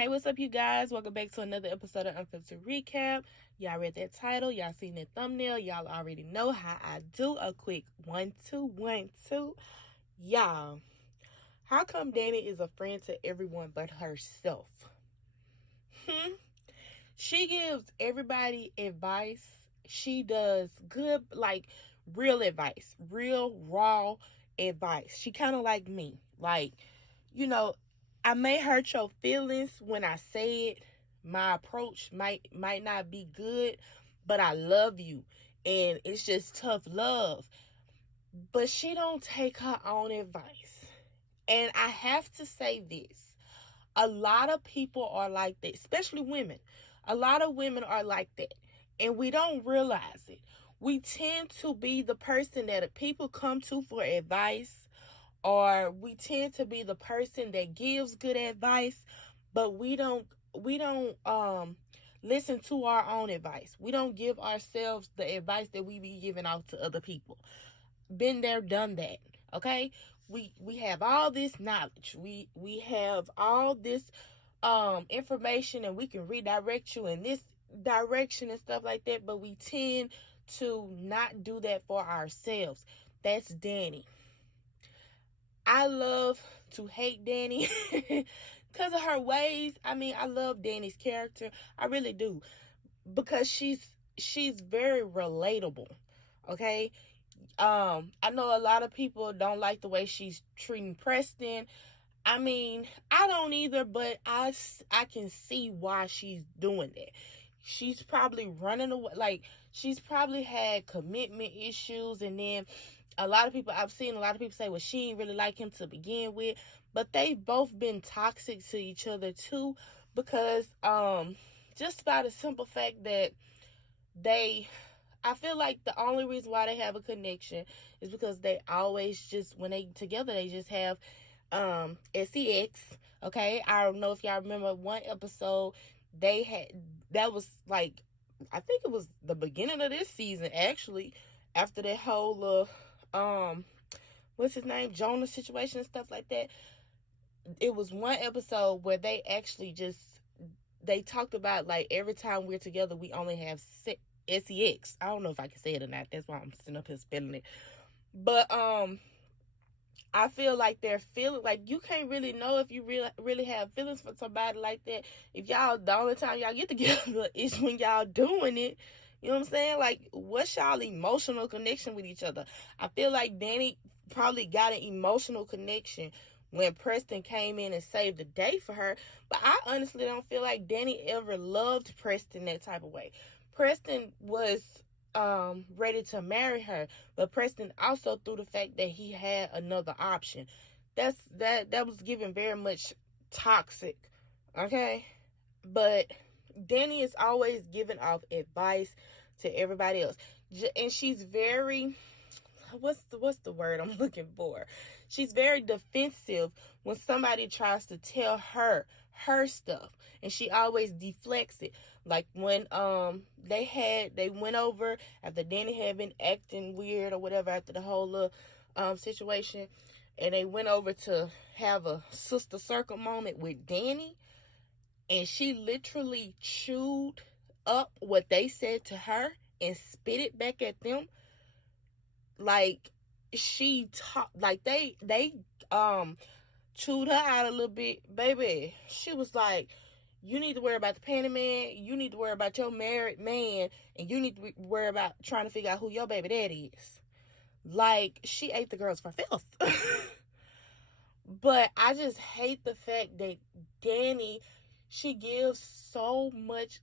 Hey, what's up, you guys? Welcome back to another episode of Unfiltered Recap. Y'all read that title. Y'all seen that thumbnail. Y'all already know how I do. A quick 1, 2, 1, 2. Y'all, how come Danni is a friend to everyone but herself? She gives everybody advice. She does good, like real advice, real raw advice. She kind of like me. Like, I may hurt your feelings when I say it. My approach might not be good, but I love you, and it's just tough love. But she don't take her own advice, and I have to say this: a lot of people are like that, especially women. A lot of women are like that, and we don't realize it. We tend to be the person that people come to for advice, or we tend to be the person that gives good advice, but we don't listen to our own advice. We don't give ourselves the advice that we be giving out to other people. Been there, done that. Okay? We have all this knowledge. We have all this information, and we can redirect you in this direction and stuff like that, but we tend to not do that for ourselves. That's Danni. I love to hate Danni because of her ways. I mean, I love Danni's character. I really do, because she's very relatable. Okay? I know a lot of people don't like the way she's treating Preston. I mean, I don't either, but I can see why she's doing that. She's probably running away. Like, she's probably had commitment issues, and then I've seen a lot of people say, well, she didn't really like him to begin with, but they've both been toxic to each other too, because just by the simple fact that I feel like the only reason why they have a connection is because they always just, when they together, they just have sex. Okay, I don't know if y'all remember one episode they had, that was like, I think it was the beginning of this season, actually, after that whole what's his name, Jonah situation and stuff like that. It was one episode where they actually just, they talked about, like, every time we're together we only have sex. I don't know if I can say it or not, that's why I'm sitting up here spelling it. But I feel like they're feeling, like, you can't really know if you really have feelings for somebody like that if y'all, the only time y'all get together is when y'all doing it. You know what I'm saying? Like, what's y'all emotional connection with each other? I feel like Danni probably got an emotional connection when Preston came in and saved the day for her. But I honestly don't feel like Danni ever loved Preston that type of way. Preston was ready to marry her, but Preston also, through the fact that he had another option, that was given very much toxic. Okay? But Danni is always giving off advice to everybody else, and she's very, what's the word I'm looking for? She's very defensive when somebody tries to tell her stuff, and she always deflects it. Like when they went over after Danni had been acting weird or whatever after the whole situation, and they went over to have a sister circle moment with Danni, and she literally chewed up what they said to her and spit it back at them. Like, she talked, like, they chewed her out a little bit, baby. She was like, you need to worry about the panty man, you need to worry about your married man, and you need to worry about trying to figure out who your baby daddy is. Like, she ate the girls for filth. But I just hate the fact that Danni, she gives so much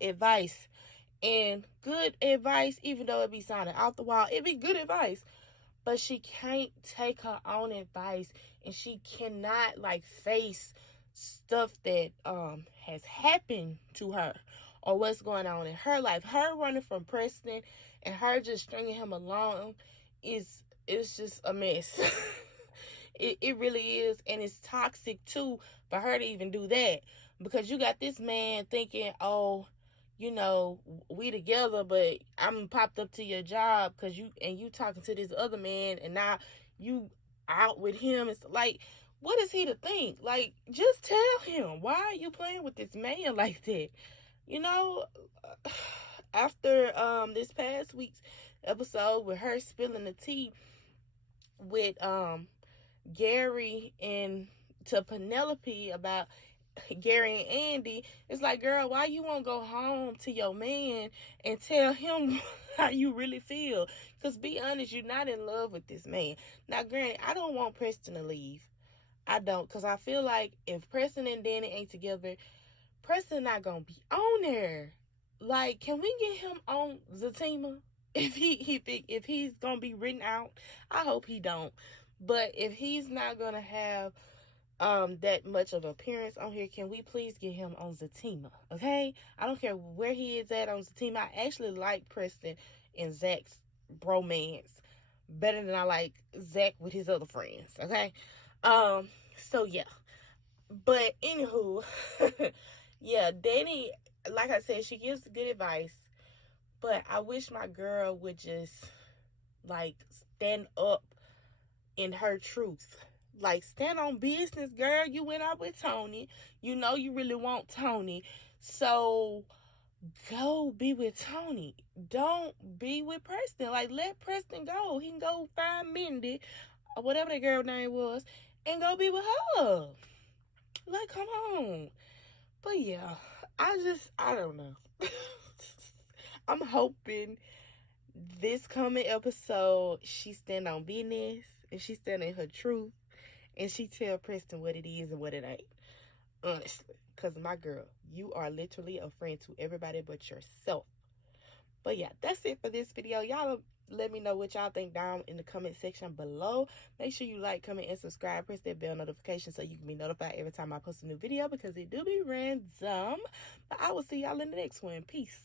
advice, and good advice, even though it be sounding out the wall, it be good advice, but she can't take her own advice, and she cannot, like, face stuff that has happened to her or what's going on in her life. Her running from Preston and her just stringing him along it's just a mess. It really is, and it's toxic too for her to even do that, because you got this man thinking, oh, we together, but I'm popped up to your job because you talking to this other man, and now you out with him. It's like, what is he to think? Like, just tell him, why are you playing with this man like that? You know, after this past week's episode with her spilling the tea with Gary and to Penelope about Gary and Andy, it's like, girl, why you won't go home to your man and tell him how you really feel? Because be honest, you're not in love with this man. Now, granted, I don't want Preston to leave. I don't, because I feel like if Preston and Danny ain't together, Preston not going to be on there. Like, can we get him on Zatima? If he's going to be written out, I hope he don't. But if he's not going to have that much of appearance on here, can we please get him on Zatima? Okay, I don't care where he is at on Zatima. I actually like Preston and Zach's bromance better than I like Zach with his other friends. Okay, so yeah, but anywho, yeah, Danny, like I said, she gives good advice, but I wish my girl would just like stand up in her truth. Like, stand on business, girl. You went out with Tony. You know you really want Tony. So go be with Tony. Don't be with Preston. Like, let Preston go. He can go find Mindy, or whatever that girl name was, and go be with her. Like, come on. But yeah, I don't know. I'm hoping this coming episode, she stand on business and she stand in her truth and she tell Preston what it is and what it ain't. Honestly. Because my girl, you are literally a friend to everybody but yourself. But yeah, that's it for this video. Y'all let me know what y'all think down in the comment section below. Make sure you like, comment, and subscribe. Press that bell notification so you can be notified every time I post a new video, because it do be random. But I will see y'all in the next one. Peace.